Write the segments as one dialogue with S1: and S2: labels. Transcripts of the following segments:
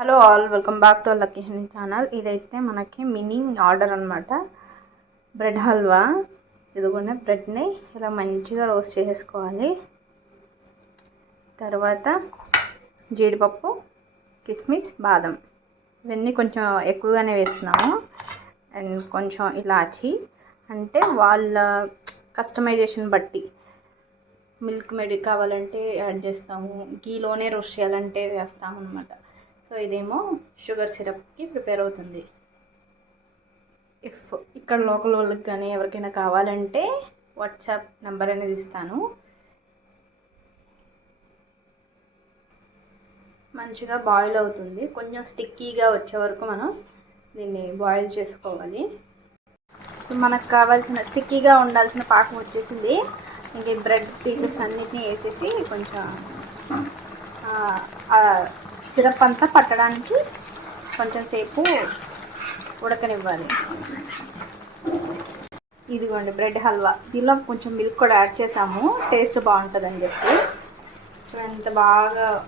S1: Hello all welcome back to Lucky Honey channel. ఇదైతే మనకి mini order అనమాట bread halwa. ఇదిగోనే బ్రెడ్ని ఇలా మంచిగా రోస్ట్ చేసేసుకోవాలి తర్వాత జీడిపప్పు కిస్మిస్ బాదం. ఇవన్నీ కొంచెం ఎక్కువగానే వేస్తున్నాము. అండ్ కొంచెం ఇలాచి. అంటే వాళ్ళ కస్టమైజేషన్ బట్టి. మిల్క్ మెడి కావాలంటే యాడ్ చేస్తాము. గీలోనే రోస్ట్ చేయాలంటే వేస్తాము అనమాట సో ఇదేమో షుగర్ సిరప్కి ప్రిపేర్ అవుతుంది. ఇఫ్ ఇక్కడ లోకల్ వాళ్ళకి కానీ ఎవరికైనా కావాలంటే వాట్సాప్ నెంబర్ అనేది ఇస్తాను. మంచిగా బాయిల్ అవుతుంది. కొంచెం స్టిక్కీగా వచ్చే వరకు మనం దీన్ని బాయిల్ చేసుకోవాలి. సో మనకు కావాల్సిన స్టిక్కీగా ఉండాల్సిన పాకం వచ్చేసింది. ఇంక బ్రెడ్ పీసెస్ అన్నిటిని వేసేసి కొంచెం సిరప్ అంతా పట్టడానికి కొంచెం సేపు ఉడకనివ్వాలి. ఇదిగోండి బ్రెడ్ హల్వా. దీనిలో కొంచెం మిల్క్ కూడా యాడ్ చేసాము. టేస్ట్ బాగుంటుందని చెప్పి. ఎంత బాగా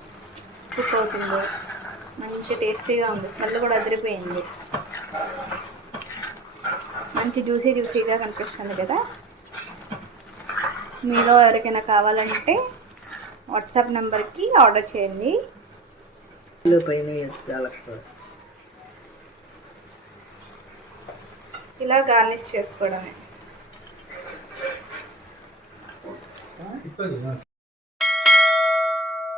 S1: కుక్ అవుతుందో మంచి టేస్టీగా ఉంది. స్మెల్ కూడా అదిరిపోయింది. మంచి జ్యూసీ జ్యూసీగా కనిపిస్తుంది కదా. మీలో ఎవరికైనా కావాలంటే వాట్సాప్ నెంబర్కి ఆర్డర్ చేయండి.
S2: పైన చాలా
S1: ఇలా గార్నిష్ చేసుకోవడమే.